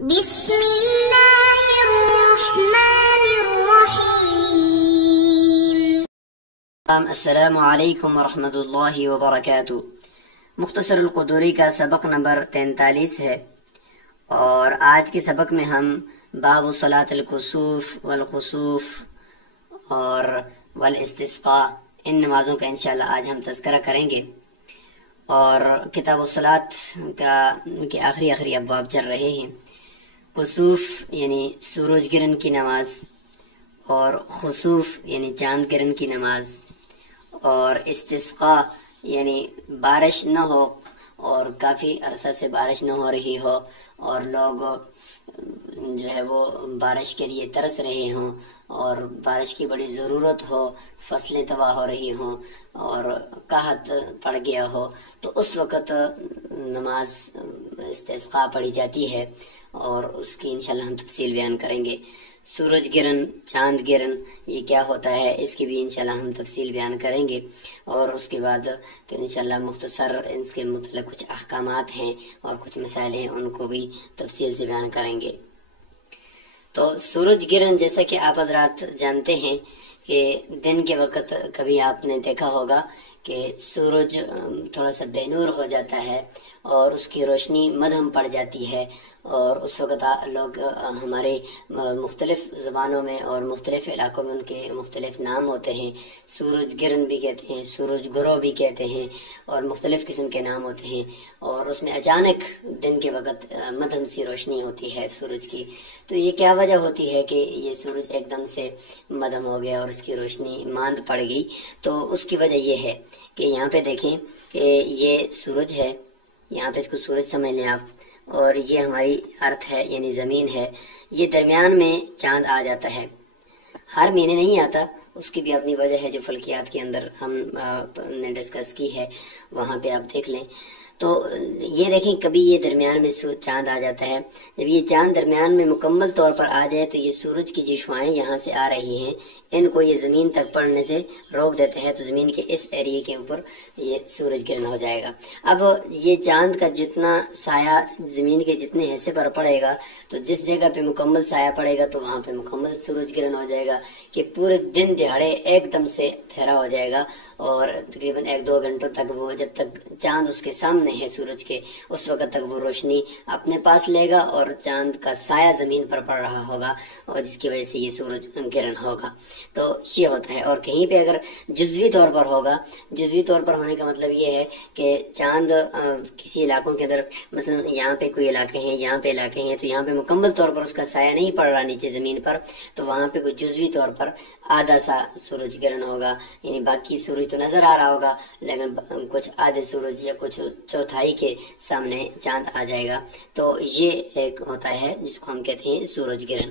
بسم اللہ الرحمن الرحیم۔ السلام علیکم ورحمۃ اللہ وبرکاتہ۔ مختصر القدوری کا سبق نمبر 43 ہے، اور آج کے سبق میں ہم باب صلاۃ الکسوف والخسوف اور والاستسقاء ان نمازوں کا انشاءاللہ آج ہم تذکرہ کریں گے، اور کتاب الصلاۃ کے آخری ابواب چل رہے ہیں۔ کسوف یعنی سورج گرہن کی نماز، اور خسوف یعنی چاند گرہن کی نماز، اور استسقاء یعنی بارش نہ ہو اور کافی عرصہ سے بارش نہ ہو رہی ہو اور لوگ جو ہے وہ بارش کے لیے ترس رہے ہوں اور بارش کی بڑی ضرورت ہو، فصلیں تباہ ہو رہی ہوں اور قحط پڑ گیا ہو، تو اس وقت نماز استسقاء پڑھی جاتی ہے، اور اس کی انشاءاللہ ہم تفصیل بیان کریں گے۔ سورج گرہن، چاند گرہن یہ کیا ہوتا ہے، اس کی بھی انشاءاللہ ہم تفصیل بیان کریں گے، اور اس کے بعد پھر انشاءاللہ مختصر اس کے متعلق کچھ احکامات ہیں اور کچھ مسائل ہیں، ان کو بھی تفصیل سے بیان کریں گے۔ تو سورج گرہن جیسا کہ آپ حضرات جانتے ہیں کہ دن کے وقت کبھی آپ نے دیکھا ہوگا کہ سورج تھوڑا سا بے نور ہو جاتا ہے اور اس کی روشنی مدھم پڑ جاتی ہے، اور اس وقت لوگ ہمارے مختلف زبانوں میں اور مختلف علاقوں میں ان کے مختلف نام ہوتے ہیں، سورج گرہن بھی کہتے ہیں، سورج گرو بھی کہتے ہیں، اور مختلف قسم کے نام ہوتے ہیں، اور اس میں اچانک دن کے وقت مدھم سی روشنی ہوتی ہے سورج کی۔ تو یہ کیا وجہ ہوتی ہے کہ یہ سورج ایک دم سے مدھم ہو گیا اور اس کی روشنی ماند پڑ گئی؟ تو اس کی وجہ یہ ہے کہ یہاں پہ دیکھیں کہ یہ سورج ہے، یہاں پہ اس کو سورج سمجھ لیں آپ، اور یہ ہماری ارتھ ہے یعنی زمین ہے، یہ درمیان میں چاند آ جاتا ہے، ہر مہینے نہیں آتا، اس کی بھی اپنی وجہ ہے جو فلکیات کے اندر ہم نے ڈسکس کی ہے، وہاں پہ آپ دیکھ لیں۔ تو یہ دیکھیں کبھی یہ درمیان میں چاند آ جاتا ہے، جب یہ چاند درمیان میں مکمل طور پر آ جائے تو یہ سورج کی جو شعاعیں یہاں سے آ رہی ہیں ان کو یہ زمین تک پڑنے سے روک دیتے ہیں، تو زمین کے اس ایریے کے اوپر یہ سورج گرہن ہو جائے گا۔ اب یہ چاند کا جتنا سایہ زمین کے جتنے حصے پر پڑے گا، تو جس جگہ پہ مکمل سایہ پڑے گا تو وہاں پہ مکمل سورج گرہن ہو جائے گا، کہ پورے دن دہاڑے ایک دم سے اندھیرا ہو جائے گا، اور تقریباً 1-2 گھنٹوں تک وہ جب تک چاند اس کے سامنے ہے سورج کے، اس وقت تک وہ روشنی اپنے پاس لے گا اور چاند کا سایہ زمین پر پڑ رہا ہوگا، اور جس کی وجہ سے یہ سورج گرہن ہوگا۔ تو یہ ہوتا ہے، اور کہیں پہ اگر جزوی طور پر ہوگا، جزوی طور پر ہونے کا مطلب یہ ہے کہ چاند کسی علاقوں کے اندر، مثلا یہاں پہ کوئی علاقے ہیں، یہاں پہ علاقے ہیں، تو یہاں پہ مکمل طور پر اس کا سایہ نہیں پڑ رہا نیچے زمین پر، تو وہاں پہ کوئی جزوی طور پر آدھا سا سورج گرہن ہوگا، یعنی باقی سورج تو نظر آ رہا ہوگا لیکن کچھ آدھے سورج یا کچھ چوتھائی کے سامنے چاند آ جائے گا۔ تو یہ ایک ہوتا ہے جس کو ہم کہتے ہیں سورج گرہن۔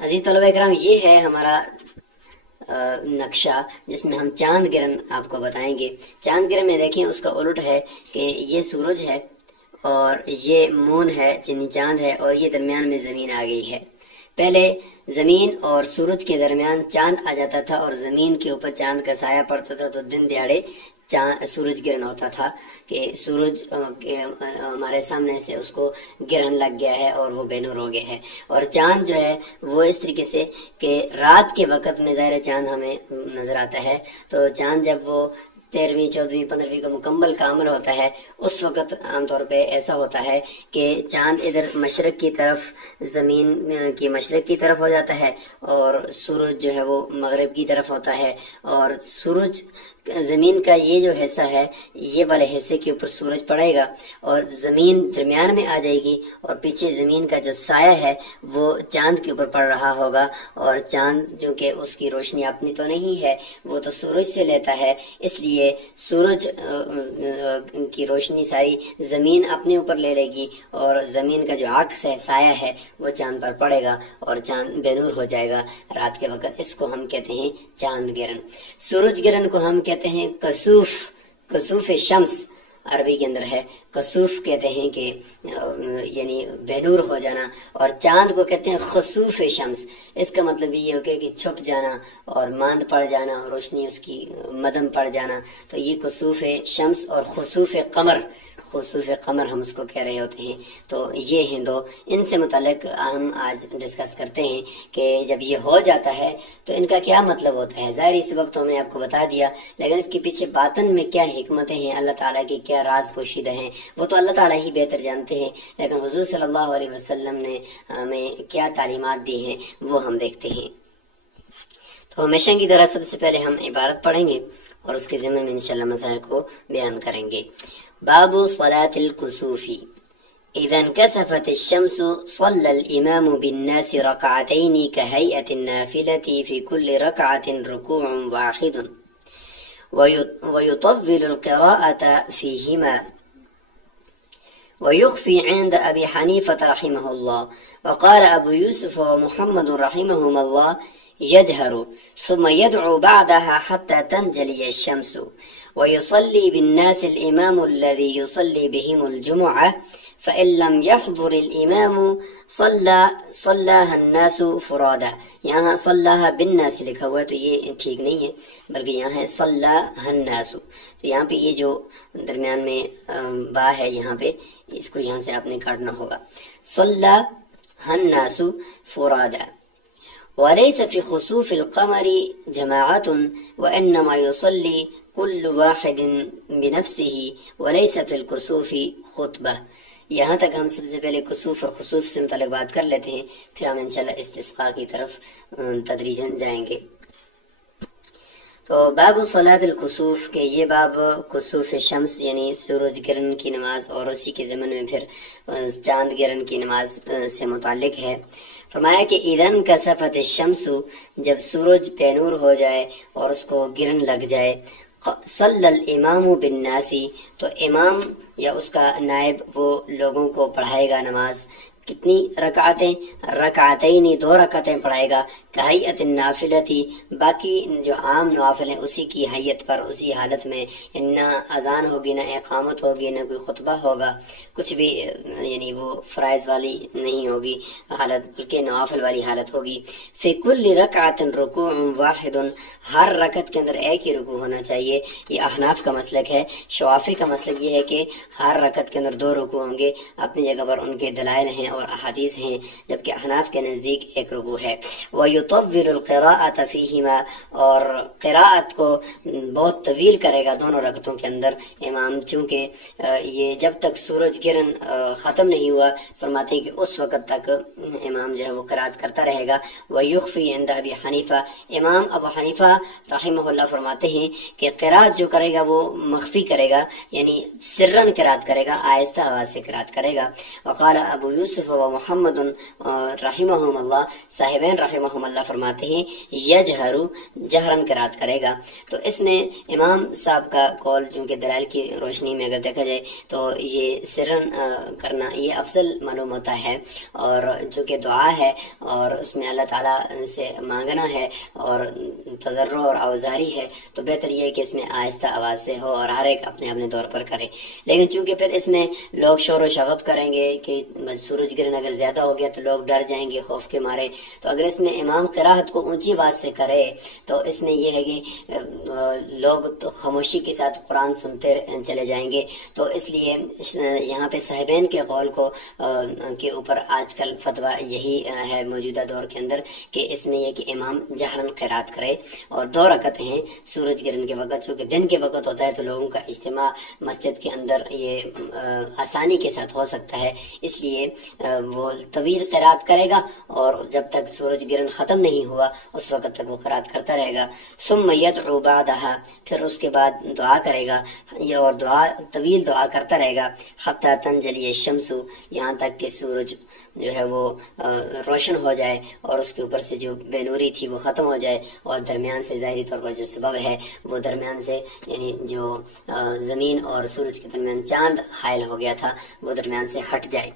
عزیز طلبہ اکرام، یہ ہے ہمارا نقشہ جس میں ہم چاند گرہن آپ کو بتائیں گے۔ چاند گرہن میں دیکھیں اس کا الٹ ہے کہ یہ سورج ہے اور یہ مون ہے یعنی چاند ہے، اور یہ درمیان میں زمین آ گئی ہے۔ پہلے زمین اور سورج کے درمیان چاند آ جاتا تھا اور زمین کے اوپر چاند کا سایہ پڑتا تھا، تو دن دیہڑے سورج گرہن ہوتا تھا کہ سورج ہمارے سامنے سے اس کو گرہن لگ گیا ہے اور وہ بے نور ہو گیا ہے۔ اور چاند جو ہے وہ اس طریقے سے کہ رات کے وقت میں ظاہر چاند ہمیں نظر آتا ہے، تو چاند جب وہ 13ویں 14ویں 15ویں کا مکمل کامل ہوتا ہے، اس وقت عام طور پہ ایسا ہوتا ہے کہ چاند ادھر مشرق کی طرف، زمین کی مشرق کی طرف ہو جاتا ہے، اور سورج جو ہے وہ مغرب کی طرف ہوتا ہے، اور سورج زمین کا یہ جو حصہ ہے یہ والے حصے کے اوپر سورج پڑے گا اور زمین درمیان میں آ جائے گی، اور پیچھے زمین کا جو سایہ ہے وہ چاند کے اوپر پڑ رہا ہوگا، اور چاند جو کہ اس کی روشنی اپنی تو نہیں ہے، وہ تو سورج سے لیتا ہے، اس لیے سورج کی روشنی ساری زمین اپنے اوپر لے لے گی، اور زمین کا جو عکس ہے، سایہ ہے، وہ چاند پر پڑے گا اور چاند بے نور ہو جائے گا رات کے وقت۔ اس کو ہم کہتے ہیں چاند گرہن۔ سورج گرہن کو ہم کہتے ہیں کسوف، کسوف شمس عربی کے اندر ہے، کسوف کہتے ہیں کہ یعنی بے نور ہو جانا، اور چاند کو کہتے ہیں خسوف شمس۔ اس کا مطلب یہ ہو کہ چھپ جانا اور ماند پڑ جانا، روشنی اس کی مدم پڑ جانا، تو یہ کسوف شمس اور خسوف قمر، خسوف قمر ہم اس کو کہہ رہے ہوتے ہیں. تو یہ ہیں دو. ان سے متعلق ہم آج ڈسکس کرتے ہیں کہ جب یہ ہو جاتا ہے تو ان کا کیا مطلب ہوتا ہے. ظاہری سبب تو ہم نے آپ کو بتا دیا، لیکن اس کے پیچھے باطن میں کیا حکمتیں ہیں، اللہ تعالیٰ کی کیا راز پوشیدہ ہیں، وہ تو اللہ تعالیٰ ہی بہتر جانتے ہیں. لیکن حضور صلی اللہ علیہ وسلم نے ہمیں کیا تعلیمات دی ہیں وہ ہم دیکھتے ہیں. تو ہمیشہ کی طرح سب سے پہلے ہم عبارت پڑھیں گے اور اس کے ضمن میں انشاءاللہ مسائل کو بیان کریں گے. باب صلاة الكسوف. اذا انكسفت الشمس صلى الامام بالناس ركعتين كهيئة النافلة في كل ركعة ركوع واحد ويطول القراءة فيهما ويخفي عند ابي حنيفة رحمه الله. وقال ابو يوسف ومحمد رحمهما الله يجهر ثم يدعو بعدها حتى تنجلي الشمس ويصلي بالناس الإمام الذي يصلي بهم الجمعة فإن لم يحضر الإمام صلاها الناس فرادا. یہاں صلاها بالناس لکھا ہوا ہے تو یہ ٹھیک نہیں ہے، بلکہ یہاں ہے صلاها الناس. تو یہاں پہ یہ جو درمیان میں با ہے یہاں پہ اس کو یہاں سے آپ نے کاٹنا ہوگا. صلاها الناس فرادا. وليس في خسوف القمر جماعة وإنما يصلي كل واحد بنفسه وليس في الكسوف خطبة. یہاں تک ہم سب سے پہلے کسوف اور خسوف سے متعلق بات کر لیتے ہیں، پھر ہم انشاءاللہ استسقاء کی طرف تدریجاً جائیں گے. تو باب صلاة الکسوف کے یہ باب کسوف شمس یعنی سورج گرہن کی نماز اور اسی کے ضمن میں پھر چاند گرہن کی نماز سے متعلق ہے. فرمایا کہ اذن کسفت الشمس، جب سورج بے نور ہو جائے اور اس کو گرہن لگ جائے، صلی الامام بالناس، تو امام یا اس کا نائب وہ لوگوں کو پڑھائے گا نماز. کتنی رکعتیں؟ رکعتین، 2 رکعتیں پڑھائے گا. کہیئت النافلتی، باقی جو عام نوافل ہیں اسی کی حیت پر، اسی حالت میں، نہ اذان ہوگی، نہ اقامت ہوگی، نہ کوئی خطبہ ہوگا، کچھ بھی یعنی وہ فرائض والی نہیں ہوگی حالت، بلکہ نوافل والی حالت ہوگی. فی کل رکعت رکوع واحد، ہر رکعت کے اندر ایک ہی رکوع ہونا چاہیے. یہ احناف کا مسلک ہے. شوافی کا مسلک یہ ہے کہ ہر رکعت کے اندر 2 رکوع ہوں گے. اپنی جگہ پر ان کے دلائل ہیں اور احادیث ہیں، جبکہ احناف کے نزدیک ایک رکوع ہے. وَيُطَوِّلُ الْقِرَاءَةَ فِيهِمَا، اور قراءت کو بہت طویل کرے گا دونوں رکعتوں کے اندر امام، چونکہ یہ جب تک سورج گرہن ختم نہیں ہوا، فرماتے ہیں کہ اس وقت تک امام جو ہے وہ قراءت کرتا رہے گا. وَيُخْفِي عِنْدَ أَبِي حنیفہ، امام ابو حنیفہ رحمہ اللہ فرماتے ہیں کہ قراءت جو کرے گا وہ مخفی کرے گا، یعنی سرن قراءت کرے گا، آہستہ آواز سے قراءت کرے گا. وقال ابو یوسف و محمد رحمہم اللہ، صاحبین رحمہم اللہ فرماتے ہیں یجہر، جہرن قراءت کرے گا. تو اس میں امام صاحب کا قول چونکہ دلائل کی روشنی میں اگر دیکھا جائے تو یہ سرن کرنا یہ افضل معلوم ہوتا ہے، اور جو کہ دعا ہے اور اس میں اللہ تعالیٰ سے مانگنا ہے اور تضرع اور اوزاری ہے، تو بہتر یہ ہے کہ اس میں آہستہ آواز سے ہو اور ہر ایک اپنے اپنے طور پر کرے. لیکن چونکہ پھر اس میں لوگ شور و شغب کریں گے کہ سورج گرہن اگر زیادہ ہو گیا تو لوگ ڈر جائیں گے خوف کے مارے، تو اگر اس میں امام قراءت کو اونچی آواز سے کرے تو اس میں یہ ہے کہ لوگ تو خاموشی کے ساتھ قرآن سنتے چلے جائیں گے. تو اس لیے یہاں پہ صاحبین کے قول کو کے اوپر آج کل فتویٰ یہی ہے موجودہ دور کے اندر کہ اس میں یہ کہ امام جہرن قراءت کرے، اور 2 رکعتیں ہیں سورج گرہن کے وقت. چونکہ دن کے وقت ہوتا ہے تو لوگوں کا اجتماع مسجد کے اندر یہ آسانی کے ساتھ ہو سکتا ہے، اس لیے وہ طویل قراءت کرے گا اور جب تک سورج گرہن ختم نہیں ہوا اس وقت تک وہ قراءت کرتا رہے گا. ثم يدعو بعدها، پھر اس کے بعد دعا کرے گا، یہ اور دعا طویل دعا کرتا رہے گا. حتی تنجلی الشمس، یہاں تک کہ سورج جو ہے وہ روشن ہو جائے اور اس کے اوپر سے جو بے نوری تھی وہ ختم ہو جائے، اور درمیان سے ظاہری طور پر جو سبب ہے وہ درمیان سے یعنی جو زمین اور سورج کے درمیان چاند حائل ہو گیا تھا وہ درمیان سے ہٹ جائے.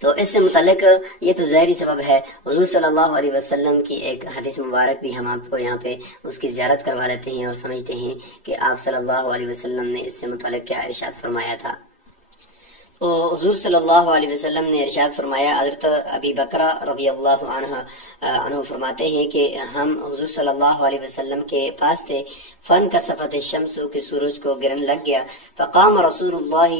تو اس سے متعلق یہ تو ظاہری سبب ہے. حضور صلی اللہ علیہ وسلم کی ایک حدیث مبارک بھی ہم آپ کو یہاں پہ اس کی زیارت کروا لیتے ہیں اور سمجھتے ہیں کہ آپ صلی اللہ علیہ وسلم نے اس سے متعلق کیا ارشاد فرمایا تھا. تو حضور صلی اللہ علیہ وسلم نے ارشاد فرمایا، حضرت ابی بکرہ رضی اللہ عنہ فرماتے ہیں کہ ہم حضور صلی اللہ علیہ وسلم کے پاس تھے، فن کسفت الشمس کہ سورج کو گرن لگ گیا، فقام رسول اللہ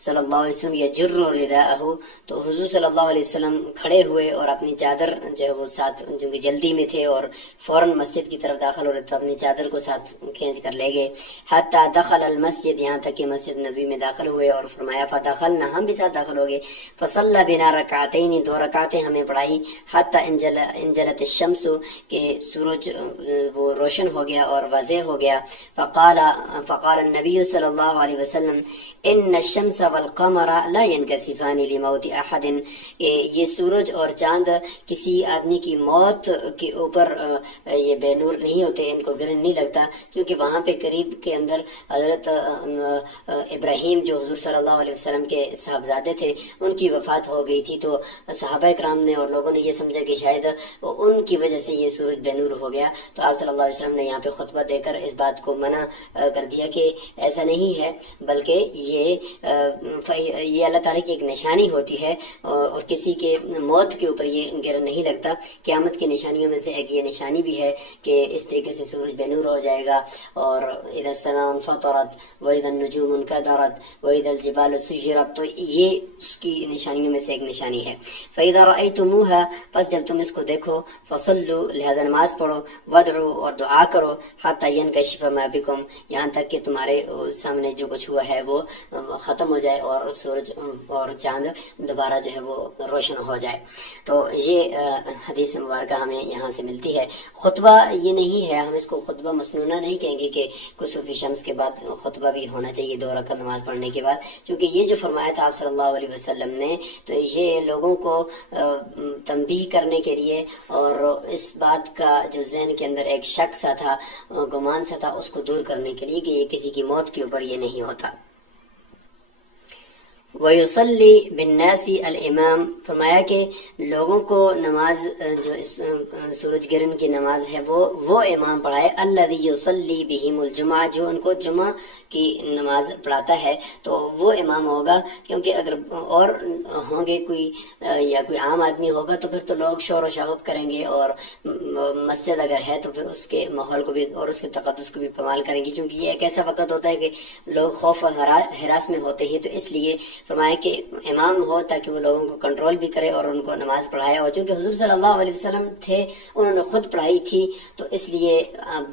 صلی اللہ علیہ وسلم یجر رداءہ، تو حضور صلی اللہ علیہ وسلم کھڑے ہوئے اور اپنی چادر جو ہے وہ ساتھ، جو کہ جلدی میں تھے اور فوراً مسجد کی طرف داخل ہو رہے تھے، اپنی چادر کو ساتھ کھینچ کر لے گئے، حتی دخل المسجد، یہاں تک کہ مسجد نبی میں داخل ہوئے، اور فرمایا فدخلنا، ہم بھی ساتھ داخل ہو گئے، فصلی بنا رکعتین، 2 رکعتیں ہمیں پڑھائی، حتی انجلت الشمس، کہ سورج وہ روشن ہو گیا اور واضح ہو گیا، فقال النبی صلی اللہ علیہ وسلم ان الشمس والقمر لا ينكسفان لموت احد، یہ سورج اور چاند کسی آدمی کی موت کے اوپر یہ بے نور نہیں ہوتے، ان کو گرن نہیں لگتا، کیونکہ وہاں پہ قریب کے اندر حضرت ابراہیم جو حضور صلی اللہ علیہ وسلم کے صاحبزادے تھے، ان کی وفات ہو گئی تھی، تو صحابہ کرام نے اور لوگوں نے یہ سمجھا کہ شاید ان کی وجہ سے یہ سورج بے نور ہو گیا، تو آپ صلی اللہ علیہ وسلم نے یہاں پہ خطبہ دے کر اس بات کو منع کر دیا کہ ایسا نہیں ہے، بلکہ یہ اللہ تعالیٰ کی ایک نشانی ہوتی ہے، اور کسی کے موت کے اوپر یہ گرن نہیں لگتا۔ قیامت کی نشانیوں میں سے ایک یہ نشانی بھی ہے کہ اس طریقے سے سورج بے نور ہو جائے گا، اور اذا السماء انفطرت واذا النجوم انکدرت واذا الجبال سجرت، تو یہ اس کی نشانیوں میں سے ایک نشانی ہے۔ فاذا رأيتموها، پس جب تم اس کو دیکھو، فصلوا، لہذا نماز پڑھو، وادعوا، اور دعا کرو، حتی ينكشف ما بكم، یہاں تک کہ تمہارے سامنے جو کچھ ہوا ہے وہ ختم ہو جائے اور سورج اور چاند دوبارہ جو ہے وہ روشن ہو جائے۔ تو یہ حدیث مبارکہ ہمیں یہاں سے ملتی ہے۔ خطبہ یہ نہیں ہے، ہم اس کو خطبہ مسنونہ نہیں کہیں گے کہ کسوف شمس کے بعد خطبہ بھی ہونا چاہیے 2 رکعت نماز پڑھنے کے بعد، کیونکہ یہ جو فرمایا تھا آپ صلی اللہ علیہ وسلم نے، تو یہ لوگوں کو تنبیہ کرنے کے لیے، اور اس بات کا جو ذہن کے اندر ایک شک سا تھا، گمان سا تھا، اس کو دور کرنے کے لیے کہ یہ کسی کی موت کے اوپر یہ نہیں ہوتا۔ وَيُصَلِّي بِالنَّاسِ الْإِمَامِ، فرمایا کہ لوگوں کو نماز جو سورج گرہن کی نماز ہے وہ امام پڑھائے، الَّذِي يُصَلِّي بِهِمُ الْجُمْعَةَ، جو ان کو جمعہ کی نماز پڑھاتا ہے تو وہ امام ہوگا، کیونکہ اگر اور ہوں گے کوئی یا کوئی عام آدمی ہوگا تو پھر تو لوگ شور و شغب کریں گے، اور مسجد اگر ہے تو پھر اس کے ماحول کو بھی اور اس کے تقدس کو بھی پامال کریں گے، کیونکہ یہ ایک ایسا وقت ہوتا ہے کہ لوگ خوف و ہراس میں ہوتے ہیں، تو اس لیے فرمایا کہ امام ہو تاکہ وہ لوگوں کو کنٹرول بھی کرے اور ان کو نماز پڑھائے، اور چونکہ حضور صلی اللہ علیہ وسلم تھے، انہوں نے خود پڑھائی تھی، تو اس لیے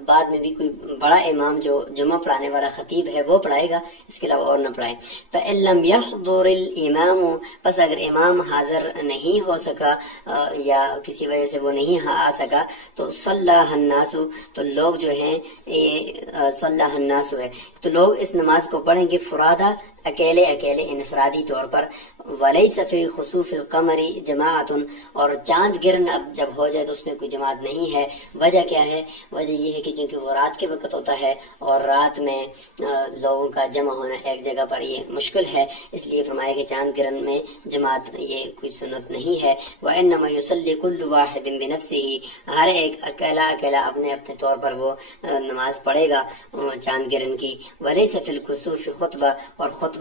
بعد میں بھی کوئی بڑا امام جو جمعہ پڑھانے والا خطیب ہے وہ پڑھائے گا، اس کے علاوہ اور نہ پڑھائے۔ فَإِن لَمْ يَحْضُرِ الْإِمَامُ، پس اگر امام حاضر نہیں ہو سکا یا کسی وجہ سے وہ نہیں آ سکا، تو صَلَّاهَا النَّاسُ، تو لوگ جو ہیں صَلَّاهَا النَّاسُ ہے، تو لوگ اس نماز کو پڑھیں گے فرادہ، اکیلے انفرادی طور پر، وَلَيْسَ فِي خُسُوفِ الْقَمَرِ جَمَاعَةٌ، اور چاند گرن اب جب ہو جائے تو اس میں کوئی جماعت نہیں ہے۔ وجہ کیا ہے؟ وجہ یہ ہے کہ چونکہ وہ رات کے وقت ہوتا ہے اور رات میں لوگوں کا جمع ہونا ایک جگہ پر یہ مشکل ہے، اس لیے فرمایا کہ چاند گرن میں جماعت یہ کوئی سنت نہیں ہے۔ وَإِنَّمَا يُصَلِّي كُلُّ وَاحِدٍ بِنَفْسِهِ، ہر ایک اکیلا اپنے طور پر وہ نماز پڑھے گا چاند گرن کی۔ وَلَيْسَ فِي الْكُسُوفِ خُطْبَةٌ، اور خطبہ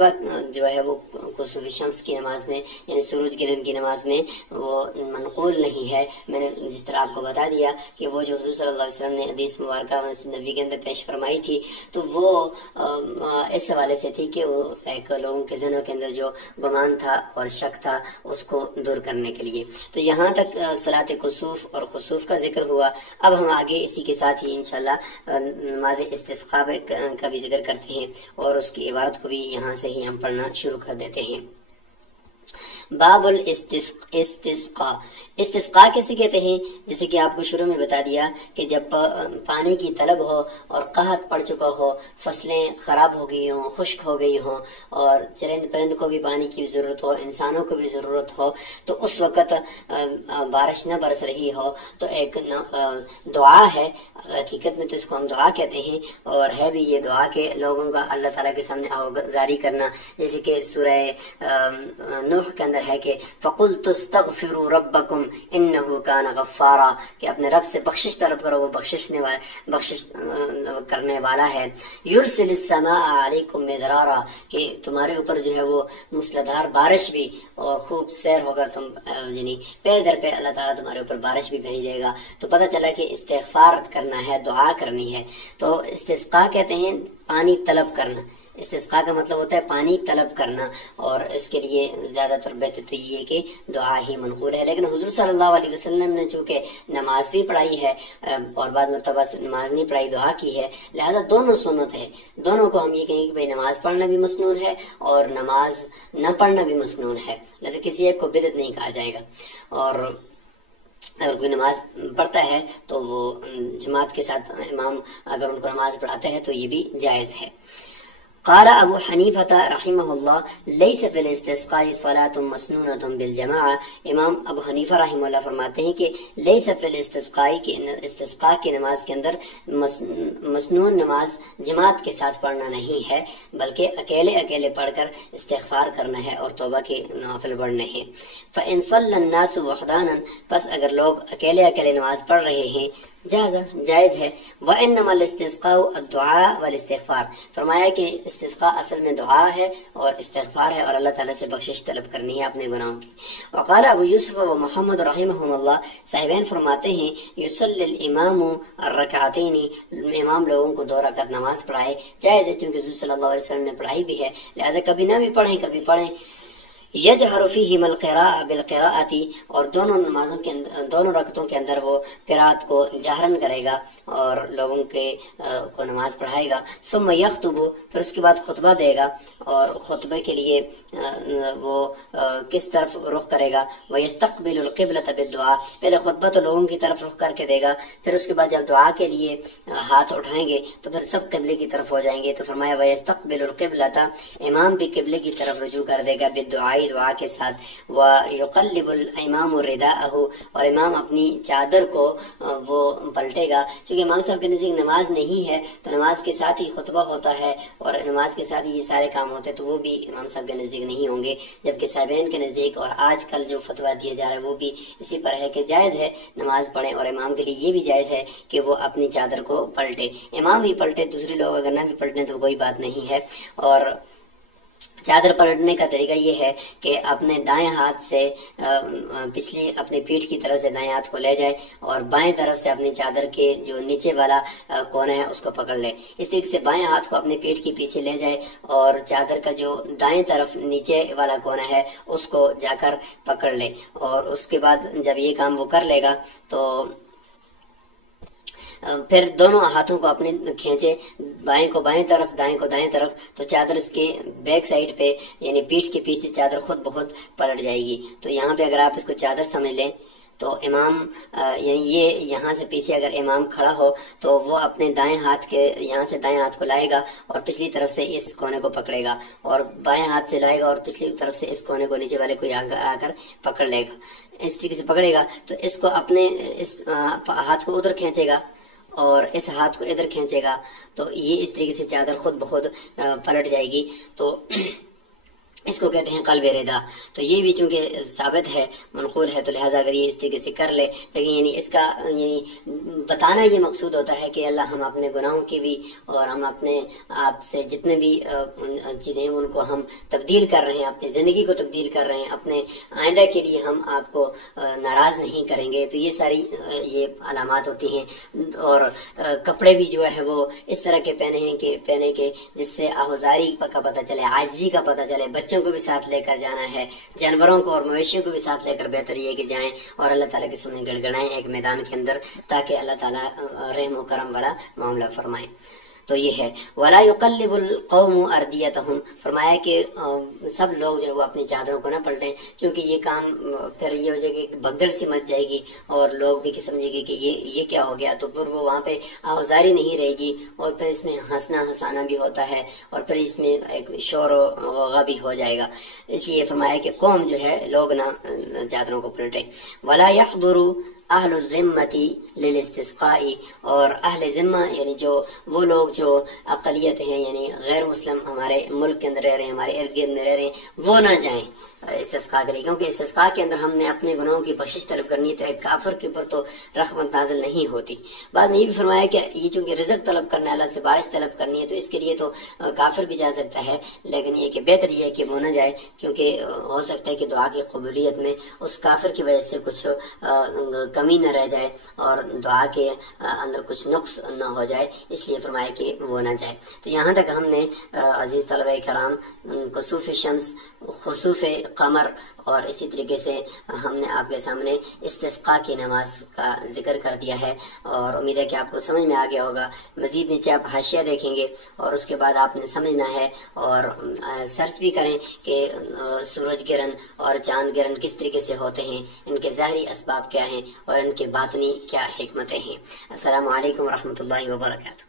جو ہے وہ کسوف شمس کی نماز میں یعنی سورج گرہن کی نماز میں وہ منقول نہیں ہے۔ میں نے جس طرح آپ کو بتا دیا کہ وہ جو حضور صلی اللہ علیہ وسلم نے حدیث مبارکہ نبی کے اندر پیش فرمائی تھی، تو وہ اس حوالے سے تھی کہ وہ ایک لوگوں کے ذہنوں کے اندر جو گمان تھا اور شک تھا اس کو دور کرنے کے لیے۔ تو یہاں تک صلاۃ کسوف اور خسوف کا ذکر ہوا۔ اب ہم آگے اسی کے ساتھ ہی انشاءاللہ نماز استسقاء کا بھی ذکر کرتے ہیں، اور اس کی عبارت کو بھی یہاں سے ہی ہم پڑھنا شروع کر دیتے ہیں۔ باب الاستسقاء، استسقاء کیسے کہتے ہیں؟ جیسے کہ آپ کو شروع میں بتا دیا کہ جب پانی کی طلب ہو اور قحط پڑ چکا ہو، فصلیں خراب ہو گئی ہوں، خشک ہو گئی ہوں، اور چرند پرند کو بھی پانی کی ضرورت ہو، انسانوں کو بھی ضرورت ہو، تو اس وقت بارش نہ برس رہی ہو، تو ایک دعا ہے، حقیقت میں تو اس کو ہم دعا کہتے ہیں، اور ہے بھی یہ دعا کہ لوگوں کا اللہ تعالیٰ کے سامنے آوازاری کرنا، جیسے کہ سورہ نوح کے اندر اندر ہے کہ فَقُلْتُ اسْتَغْفِرُوا رَبَّكُمْ إِنَّهُ كَانَ غَفَّارًا، کہ اپنے رب سے بخشش طلب کرو، وہ بخشش کرنے والا ہے. يُرْسِلِ السَّمَاءَ عَلَيْكُمْ مِدْرَارًا، کہ تمہارے اوپر جو ہے وہ مسلدھار بارش بھی اور خوب سیر ہوگا، تم یعنی پے در پہ اللہ تعالیٰ تمہارے اوپر بارش بھی بھیجے گا. تو پتہ چلا کہ استغفار کرنا ہے، دعا کرنی ہے. تو استسقاء کہتے ہیں پانی طلب کرنا. استسقاء کا مطلب ہوتا ہے پانی طلب کرنا، اور اس کے لیے زیادہ تر بہتر تو یہ کہ دعا ہی منقول ہے. لیکن حضور صلی اللہ علیہ وسلم نے چونکہ نماز بھی پڑھائی ہے اور بعض مرتبہ نماز نہیں پڑھائی، دعا کی ہے، لہذا دونوں سنت ہے. دونوں کو ہم یہ کہیں گے کہ بھئی نماز پڑھنا بھی مسنون ہے اور نماز نہ پڑھنا بھی مسنون ہے، لہذا کسی ایک کو بدعت نہیں کہا جائے گا. اور اگر کوئی نماز پڑھتا ہے تو وہ جماعت کے ساتھ امام اگر ان کو نماز پڑھاتا ہے تو یہ بھی جائز ہے. قال ابو حنیفہ رحمہ اللہ لیس فی الاستسقاء صلاۃ مسنونۃ بالجماعہ. امام ابو حنیفہ رحمہ اللہ فرماتے ہیں کہ لیس فی الاستسقاء، کہ استسقاء کی نماز کے اندر مسنون نماز جماعت کے ساتھ پڑھنا نہیں ہے، بلکہ اکیلے اکیلے پڑھ کر استغفار کرنا ہے اور توبہ کے نوافل پڑھنے ہیں. فإن صلى الناس وحدانا، پس اگر لوگ اکیلے اکیلے نماز پڑھ رہے ہیں جائز ہے. وَإِنَّمَا الْإِسْتِسْقَاءُ الدُّعَاءُ وَالْإِسْتِغْفَارُ، فرمایا کہ استسقاء اصل میں دعا ہے اور استغفار ہے، اور اللہ تعالیٰ سے بخشش طلب کرنی ہے اپنے گناہوں کی. وقال ابو یوسف و محمد رحمہم اللہ، صاحبین فرماتے ہیں یصلی الامام الرکعتین، امام لوگوں کو 2 رکعت نماز پڑھائے جائز ہے، چونکہ حضور صلی اللہ علیہ وسلم نے پڑھائی بھی ہے، لہذا کبھی نہ بھی پڑھیں کبھی پڑھیں. یجہر فیہم القراءۃ بالقراءۃ، اور دونوں نمازوں کے اندر، دونوں رکعتوں کے اندر وہ قرات کو جہرن کرے گا اور لوگوں کو نماز پڑھائے گا. ثم یخطب، پھر اس کے بعد خطبہ دے گا، اور خطبے کے لیے وہ کس طرف رخ کرے گا. ویستقبل القبلۃ بالدعاء، پہلے خطبہ تو لوگوں کی طرف رخ کر کے دے گا، پھر اس کے بعد جب دعا کے لیے ہاتھ اٹھائیں گے تو پھر سب قبلے کی طرف ہو جائیں گے. تو فرمایا ویستقبل القبلۃ، امام بھی قبلے کی طرف رجوع کر دے گا بالدعاء، دعا کے ساتھ. وَيُقَلِّبُ الْإِمَامُ رِدَاءَهُ، اور امام اپنی چادر کو وہ پلٹے گا. چونکہ امام صاحب کے نزدیک نماز نہیں ہے تو نماز کے ساتھ ہی خطبہ ہوتا ہے اور نماز کے ساتھ ہی یہ سارے کام ہوتے ہیں، تو وہ بھی امام صاحب کے نزدیک نہیں ہوں گے. جبکہ صاحبین کے نزدیک اور آج کل جو فتویٰ دیا جا رہا ہے وہ بھی اسی پر ہے کہ جائز ہے نماز پڑھیں، اور امام کے لیے یہ بھی جائز ہے کہ وہ اپنی چادر کو پلٹے. امام ہی پلٹے، دوسرے لوگ اگر نہ بھی پلٹیں تو کوئی بات نہیں ہے. اور چادر پلٹنے کا طریقہ یہ ہے کہ اپنے دائیں ہاتھ سے پچھلی اپنی پیٹھ کی طرف سے دائیں ہاتھ کو لے جائے اور بائیں طرف سے اپنی چادر کے جو نیچے والا کونا ہے اس کو پکڑ لے. اس طریقے سے بائیں ہاتھ کو اپنے پیٹھ کے پیچھے لے جائے اور چادر کا جو دائیں طرف نیچے والا کونا ہے اس کو جا کر پکڑ لے. اور اس کے بعد جب یہ کام وہ کر لے گا تو پھر دونوں ہاتھوں کو اپنے کھینچے، بائیں کو بائیں طرف دائیں کو دائیں طرف، تو چادر اس کے بیک سائڈ پہ یعنی پیٹھ کے پیچھے چادر خود بخود پلٹ جائے گی. تو یہاں پہ اگر آپ اس کو چادر سمجھ لیں تو امام یعنی یہ یہاں سے پیچھے اگر امام کھڑا ہو تو وہ اپنے دائیں ہاتھ کے یہاں سے دائیں ہاتھ کو لائے گا اور پچھلی طرف سے اس کونے کو پکڑے گا، اور بائیں ہاتھ سے لائے گا اور پچھلی طرف سے اس کونے کو نیچے والے کو آ کر پکڑ لے گا. اس طریقے سے پکڑے گا تو اس کو اپنے اس ہاتھ کو ادھر کھینچے گا اور اس ہاتھ کو ادھر کھینچے گا، تو یہ اس طریقے سے چادر خود بخود پلٹ جائے گی. تو اس کو کہتے ہیں قلب ردا. تو یہ بھی چونکہ ثابت ہے، منقول ہے، تو لہٰذا اگر یہ اس طریقے سے کر لے، لیکن یعنی اس کا یعنی بتانا یہ مقصود ہوتا ہے کہ اللہ ہم اپنے گناہوں کی بھی اور ہم اپنے آپ سے جتنے بھی چیزیں ہیں ان کو ہم تبدیل کر رہے ہیں، اپنی زندگی کو تبدیل کر رہے ہیں، اپنے آئندہ کے لیے ہم آپ کو ناراض نہیں کریں گے. تو یہ ساری یہ علامات ہوتی ہیں. اور کپڑے بھی جو ہے وہ اس طرح کے پہنے کے جس سے آہوزاری کا پتہ چلے، عاجزی کا پتہ چلے. بچوں کو بھی ساتھ لے کر جانا ہے، جانوروں کو اور مویشیوں کو بھی ساتھ لے کر بہتر یہ کہ جائیں اور اللہ تعالیٰ کے سامنے گڑگڑائیں ایک میدان کے اندر، تاکہ اللہ تعالیٰ رحم و کرم والا معاملہ فرمائے. تو یہ ہے وَلَا يُقَلِّبُ الْقَوْمُ أَرْدِيَتَهُمْ، فرمایا کہ سب لوگ جو ہے وہ اپنی چادروں کو نہ پلٹیں، چونکہ یہ کام پھر یہ ہو جائے گی کہ بھگدڑ سی مچ جائے گی اور لوگ بھی سمجھے گے کہ یہ کیا ہو گیا، تو پھر وہ وہاں پہ آوازاری نہیں رہے گی، اور پھر اس میں ہنسانا بھی ہوتا ہے، اور پھر اس میں ایک شور و غوغا بھی ہو جائے گا. اس لیے فرمایا کہ قوم جو ہے لوگ نہ چادروں کو پلٹیں. وَلَا يَحْضُرُ اہل الذمتی للاستسقاء، اور اہل ذمہ یعنی جو وہ لوگ جو اقلیت ہیں، یعنی غیر مسلم ہمارے ملک کے اندر رہ رہے ہیں، ہمارے ارد گرد میں رہ رہے ہیں، وہ نہ جائیں استسقاء کے لیے، کیونکہ استسقاء کے اندر ہم نے اپنے گناہوں کی بخشش طلب کرنی ہے، تو ایک کافر کے اوپر تو رحمت نازل نہیں ہوتی۔ بعد نے یہ بھی فرمایا کہ یہ چونکہ رزق طلب کرنا ہے، اللہ سے بارش طلب کرنی ہے، تو اس کے لیے تو کافر بھی جا سکتا ہے، لیکن یہ کہ بہتر یہ ہے کہ وہ نہ جائے، کیونکہ ہو سکتا ہے کہ دعا کی قبولیت میں اس کافر کی وجہ سے کچھ کمی نہ رہ جائے اور دعا کے اندر کچھ نقص نہ ہو جائے، اس لیے فرمایا کہ وہ نہ جائے۔ تو یہاں تک ہم نے عزیز طلبہ کرام کسوف شمس، خسوف قمر، اور اسی طریقے سے ہم نے آپ کے سامنے استسقاء کی نماز کا ذکر کر دیا ہے، اور امید ہے کہ آپ کو سمجھ میں آ گیا ہوگا۔ مزید نیچے آپ حاشیہ دیکھیں گے اور اس کے بعد آپ نے سمجھنا ہے اور سرچ بھی کریں کہ سورج گرہن اور چاند گرہن کس طریقے سے ہوتے ہیں، ان کے ظاہری اسباب کیا ہیں اور ان کے باطنی کیا حکمتیں ہیں۔ السلام علیکم ورحمۃ اللہ وبرکاتہ۔